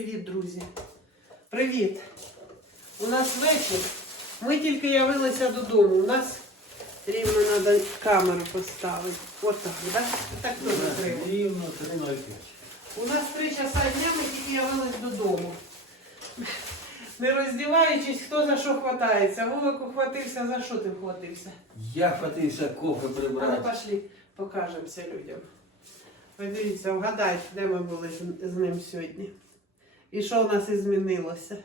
Привіт, друзі. Привіт. У нас вечір. Ми тільки явилися додому. У нас рівно треба камеру поставити. Отак, так? Так теж треба. Рівно 3.05. У нас три часа дня, ми тільки явились додому. Не роздіваючись, хто за що хватається. Вовик ухватився, за що ти вхватився? Я хватився кофе А ну прибрати. пошли, покажемося людям. Ви дивіться, вгадайте, де ми були з ним сьогодні. І що в нас і змінилося.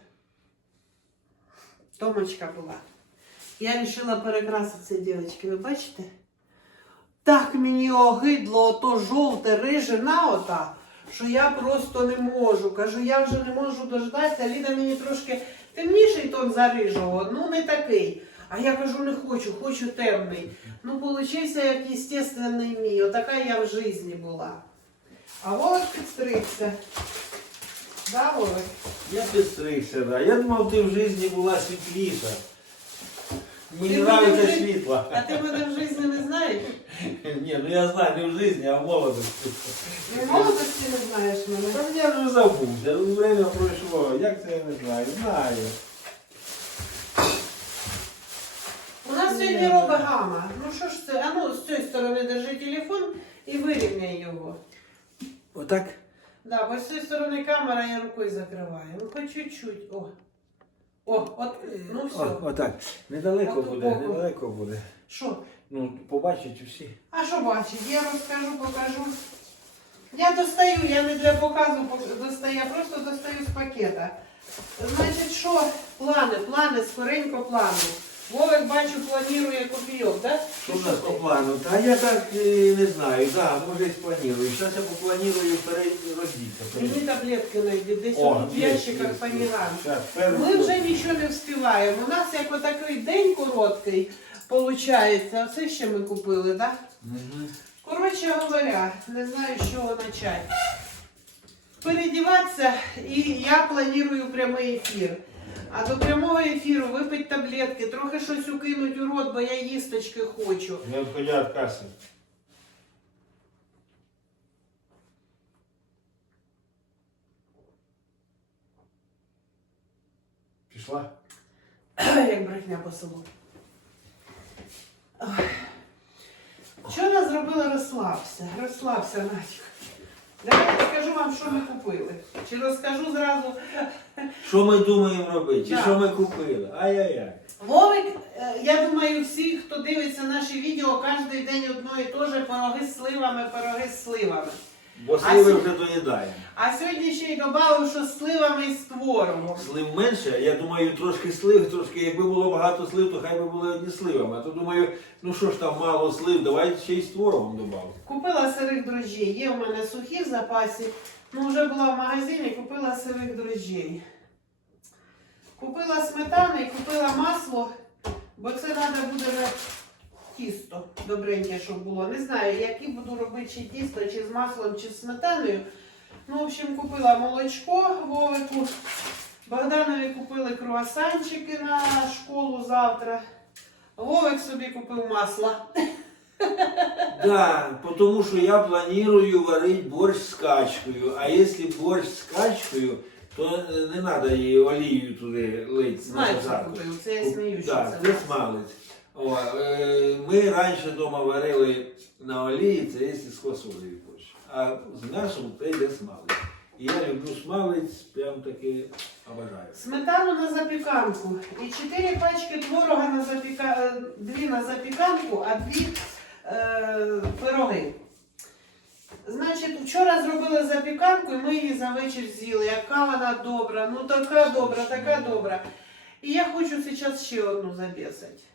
Томочка була. Я вирішила перекраситися, дівчатки, ви бачите? Так мені огидло, ото жовте, рижина ота, що я просто не можу. Кажу, я вже не можу дождатися. Ліда мені трошки темніший тон за рижого, ну не такий. А я кажу, не хочу, хочу темний. Ну, получився як естественний мій. Отака я в житті була. А Вовик підстригся. Да, Я підстригся, да. Я думав, ти в житті була світліша. Мені Ти нравиться мене світло. А ти мене в житті не знаєш? Ні, ну я знаю, не в житті, а в молодості. Ти в молодості не знаєш мене. Та я вже забувся, время пройшло. Як це я не знаю? Знаю. У нас сьогодні робить гама. Ну що ж це? А ну з цієї сторони держи телефон і вирівняй його. Отак? Да, бо з цієї сторони камера я рукою закриваю. Ну по чуть-чуть. О. О, от, ну все. О, отак. Недалеко От буде, боку. недалеко буде. Що? Ну, побачать усі. А що бачить? Я розкажу, покажу. Я достаю, я не для показу пок- достаю, я просто достаю з пакета. Значить, що? Плани, плани, скоренько плани. Вовик, бачу, планує копійок, так? Що в нас по плану? Та я так е, не знаю, да, може і спланую. Зараз я попланую роздіться. Мені таблетки знайдуть, десь О, тут в є, ящиках є, паніран. Щас, перший Ми вже нічого не встигаємо. У нас як отакий день короткий виходить. Оце ще ми купили, так? Мгм. Коротше говоря, не знаю, з чого почати. Передіватися, і я планую прямий ефір. А до прямого ефіру випити таблетки, трохи щось укинуть у рот, бо я їсточки хочу. Не відходя від каси. Пішла? Як брехня по селу. Ой. Вчора зробила розслабся. Розслабся, Надька. Давайте скажу вам, що ми купили. Чи розкажу зразу. Що ми думаємо робити? Чи Да. що ми купили? Ай-яй-яй. Вовик, е, я думаю, всі, хто дивиться наші відео, кожен день одно і те же пироги з сливами, пироги з сливами. Бо А сливи сі- вже доїдаємо. А сьогодні ще й додав, що з сливами і з творогом. Слив менше, я думаю, трошки слив, трошки, якби було багато слив, то хай би були одні сливами. А то думаю, ну що ж там мало слив, давай ще й з творогом додамо. Купила сирих дрожжей. Є у мене сухі в запасі. Ну, вже була в магазині, купила сирих дрожжей. Купила сметану і купила масло, бо це треба буде на тісто добреньке, щоб було. Не знаю, які буду робити чи тісто, чи з маслом, чи з сметаною. Ну, в общем, купила молочко Вовику. Богданові купили круасанчики на школу завтра. Вовик собі купив масло. Да, тому що я планую варити борщ з качкою. А якщо борщ з качкою, то не треба її олією туди лити. Смальцю назад. купив, це я сміюся. Да, це смалець. О, е, ми раніше вдома варили на олії, це з квасолею борщ. А з м'ясом це йде смалець. І я люблю смалець, прям таки обожаю. Сметану на запіканку. І 4 пачки творога на запіка... е, дві на запіканку, а дві е, пироги. Значить, вчора зробили запіканку і ми її за вечір з'їли. Яка вона добра, ну така добра, така добра. І я хочу зараз ще одну забісати.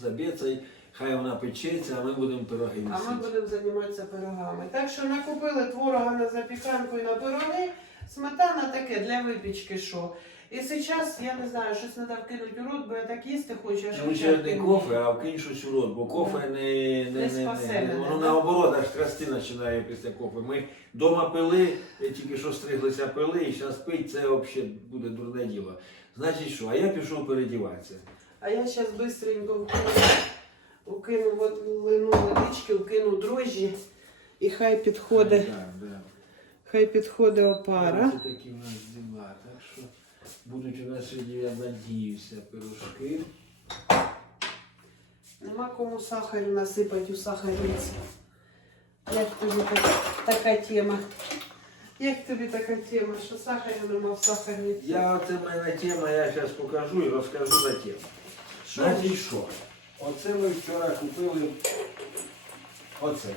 Забіцай, хай вона печеться, а ми будемо пироги А ми будемо займатися пирогами. Так що накупили творога на запіканку і на пироги. Сметана таке для випічки, що. І зараз, я не знаю, щось треба вкинути у рот, бо я так їсти хочу, аж Лучше хочу не кофе, а вкинь щось у рот, бо кофе не, не, Не не, спасе не, мене, воно наоборот аж трясти починає після кофе. Ми вдома пили, тільки що стриглися пили, і зараз пить, це взагалі буде дурне діло. Значить що, а я пішов передіватися. А я зараз швидко вкину, вкину вод- лину водички, вкину дрожжі і хай підходить. Хай підходить опара. Ось такі у нас діла. Так що будуть у нас сьогодні, я надіюся, пирожки. Нема кому сахарю насипати у сахарниці. Як тобі така, така тема? Як тобі така тема, що сахарю нема в сахарниці? Я в мене тема, я зараз покажу і розкажу за тему. Що? Оце ми вчора купили оце.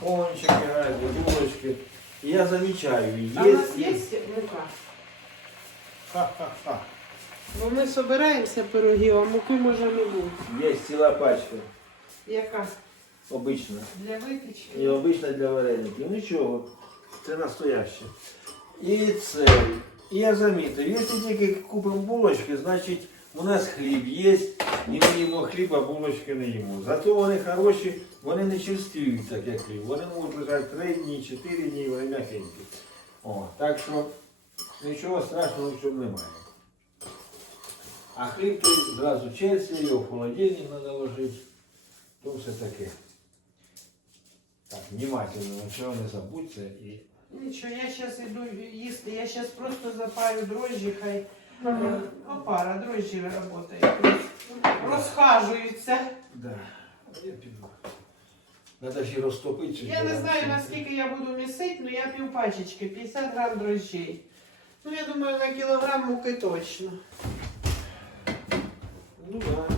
Пончики, разні, булочки. І я замічаю, А у є. нас є мука? Ха-ха-ха. Бо ми збираємося пироги, а муки може не бути. Є ціла пачка. Яка? Обична. Для випічки? І обична для вареників. Нічого. Це настояще. І це. І я замітив, якщо тільки купимо булочки, значить у нас хліб є, і ми їмо хліб, а булочки не їмо. Зато вони хороші, вони не черствіють, так як хліб. Вони можуть лежати 3 дні, 4 дні, і вони м'якенькі. О, так що нічого страшного в цьому немає. А хліб той зразу черстві, його в холодильник треба ложити. То все таке. Так, внимательно, нічого не забудьте і. Нічого, я зараз йду їсти, я зараз просто запарю дрожжі, хай е, Опара, дрожжі працюють. Розхажуються. Да. Я піду. Надо ще розтопити. Я не знаю, наскільки я буду місити, але я пів пачечки, 50 грам дрожжей. Ну, я думаю, на кілограм муки точно. Ну да.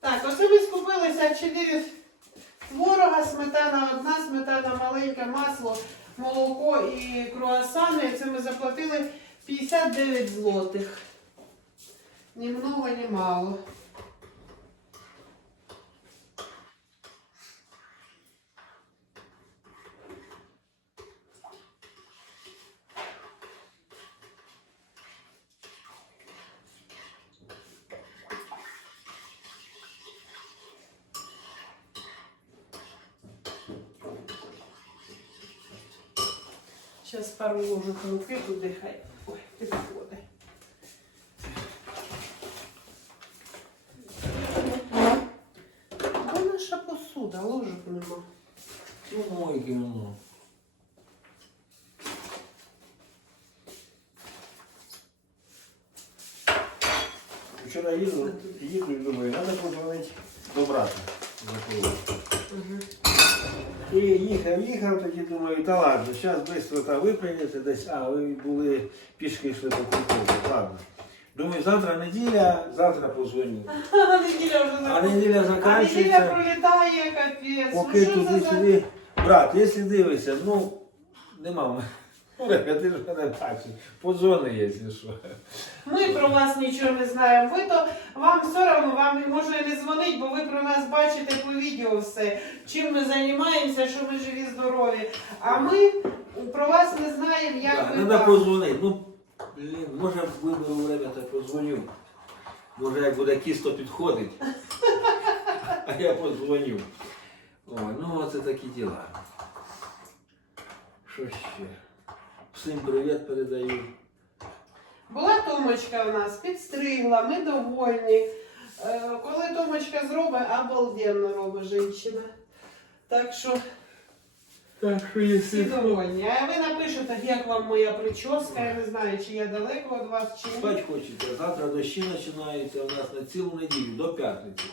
Так, оце ми скупилися 4 творога, сметана одна, сметана маленька, масло, молоко і круасани. Це ми заплатили 59 злотих. Ні много, ні мало. Зараз пару ложок муки туди хай. Ой, підходить. Де наша посуда? Ложок нема. Ну, мойки, ну. Вчора їду, їду і думаю, треба подзвонити до брата. Угу. І їхав, їхав, тоді думаю, та ладно, зараз швидко та випрямиться десь, а ви були пішки йшли по культурі, ладно. Думаю, завтра неділя, завтра позвоню. Неділя вже А за неділя А неділя закінчується. пролітає, капець. Поки ну, що це за... туди-сюди. Брат, якщо дивишся, ну нема. в мене. Олега, ти ж мене бачиш. Подзвони, якщо що. Ми про вас нічого не знаємо. Ви то вам все одно, вам може не дзвонить, бо ви про нас бачите по відео все. Чим ми займаємося, що ми живі, здорові. А ми про вас не знаємо, як ви Треба там. позвонити. Ну, може виберу время та позвоню. Може, як буде кісто підходить. А я подзвоню. О, ну оце такі діла. Що ще? Всім привіт передаю. Була Томочка у нас, підстригла, ми довольні. Е, Коли Томочка зробить, обалденно робить жінка. Так що Так що всі довольні. А ви напишете, як вам моя прическа, я не знаю, чи я далеко від вас, чи ні. Спать хочеться. Завтра дощі починаються у нас на цілу неділю, до п'ятниці.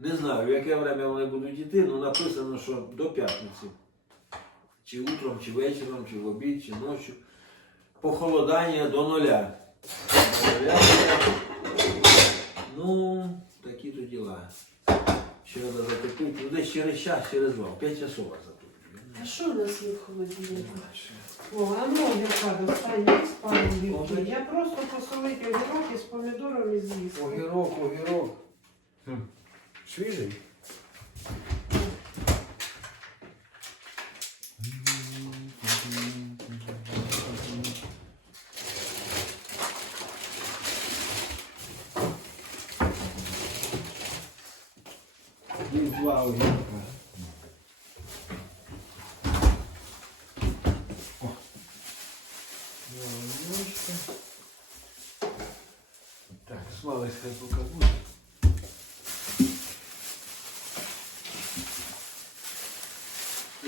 Не знаю, в яке время вони будуть йти, але написано, що до п'ятниці. Чи утром, чи вечором, чи в обід, чи ночі. Похолодання до нуля. До нуля. Ну, такі то діла. Ще треба затопити. Ну, десь через час, через два, 5 часов. А що у нас є в холодильнику? О, а ну, огірка достань, є пару. Я просто посолити огірок із помідором і з'їсти. Огірок, огірок. Свіжий. І два огірка.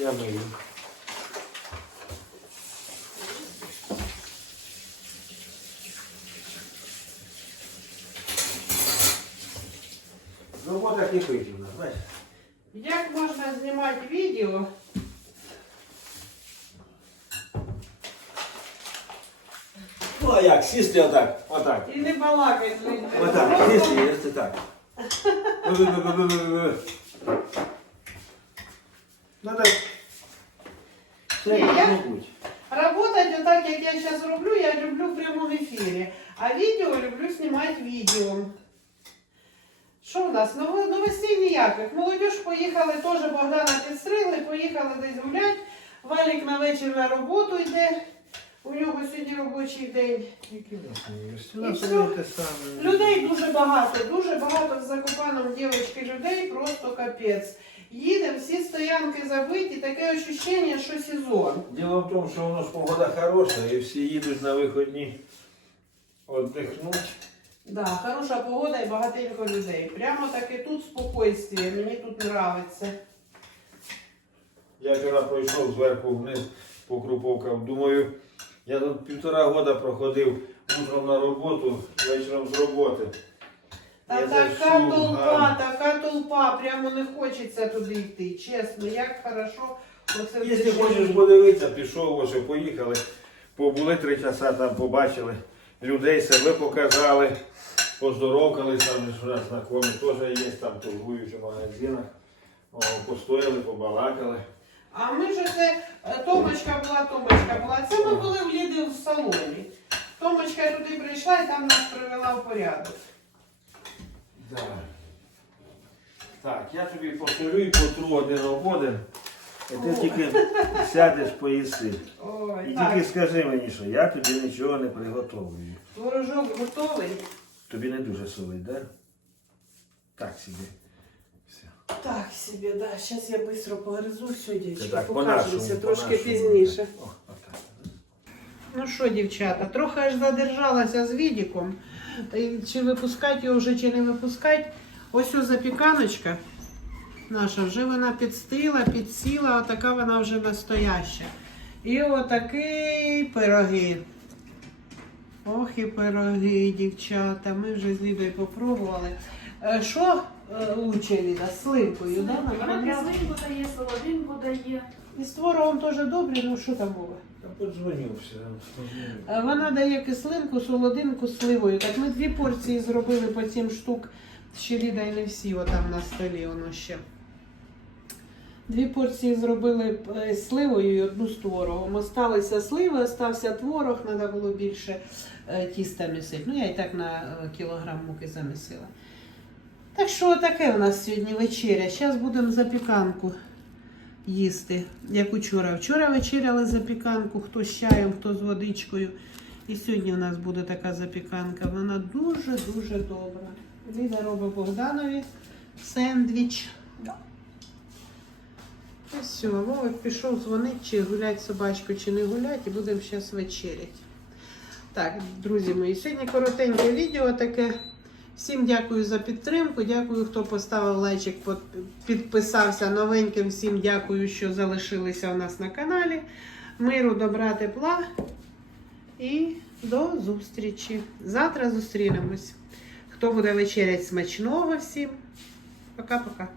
я мию. Ну вот так не вийдемо, знаєш. Как можно снимать видео? Ну а як, так, вот так. И не балакай з людьми. Отак, сісти, если так. Ну, ну, ну, ну так. Ні, я- мабуть. Работать отак, як я зараз роблю, я люблю в прямому ефірі. А відео люблю знімати відео. Що в нас? Ново- Новостей ніяких. Молодіж поїхали, теж Богдана підстригли, поїхали десь гулять. Валік на вечір на роботу йде. У нього сьогодні робочий день. Ну, І це все. те саме. Людей дуже багато, дуже багато з Закопаном дівчатки людей, просто капець. Їдемо, всі стоянки забиті, таке ощущення, що сезон. Діло в тому, що у нас погода хороша і всі їдуть на виходні віддихнути. Да, хороша погода і багатенько людей. Прямо таки тут спокойствие, мені тут нравиться. Я вчора пройшов зверху вниз по Круповкам. Думаю, я тут півтора года проходив утром на роботу, вечором з роботи. Та Я така зайшов, толпа, гарно. така толпа, прямо не хочеться туди йти. Чесно, як хорошо. Оце в Якщо хочеш подивитися, пішов, ось поїхали. Побули три часа там, побачили. Людей себе показали, поздоровкались, там ж у нас знайомі теж є, там торгують у магазинах. О, постояли, побалакали. А ми ж це е, Томочка була, Томочка була. Це ми були в Ліди в салоні. Томочка туди прийшла і там нас привела в порядок. Да. Так, я тобі посолю і потру один об один. І ти тільки сядеш поїси. Ой, І так, тільки скажи мені, що я тобі нічого не приготовлю. творожок готовий. Тобі не дуже солить, так? Да? Так собі. Все. Так себе, да. Зараз я швидко погризу все, Це дівчатки. так, Покажемося по-нашому, трошки по-нашому. пізніше. О, отак. Ну що, дівчата, трохи аж задержалася з відіком. Чи випускати його вже, чи не випускати. Ось ось запіканочка наша, вже вона підстила, підсіла, отака вона вже настояща. І отакі пироги. Ох і пироги, дівчата. Ми вже з Лідою попробували. Е, Що е, лучше, Ліда? З сливкою, да? Вона кислинку дає, солодинку дає. І з творогом теж добре, ну що там було? Подзвоню. Е, Вона дає кислинку, солодинку, з сливою. Так ми дві порції зробили по 7 штук. Ще Ліда і не всі отам на столі воно ще. Дві порції зробили е, сливою і одну з творогом. Осталися сливи, остався творог, треба було більше е, тіста місити. Ну, я і так на кілограм муки замісила. Так що таке у нас сьогодні вечеря. Зараз будемо запіканку їсти, як учора. Вчора вечеряли запіканку, хто з чаєм, хто з водичкою. І сьогодні у нас буде така запіканка. Вона дуже-дуже добра. Ліда робить Богданові сендвіч. І все, Вовик пішов дзвонити, чи гулять собачку, чи не гулять, і будемо зараз вечеряти. Так, друзі мої, сьогодні коротеньке відео таке. Всім дякую за підтримку. Дякую, хто поставив лайчик, підписався новеньким. Всім дякую, що залишилися у нас на каналі. Миру, добра, тепла. І до зустрічі. Завтра зустрінемось. Хто буде вечерять смачного всім. Пока-пока.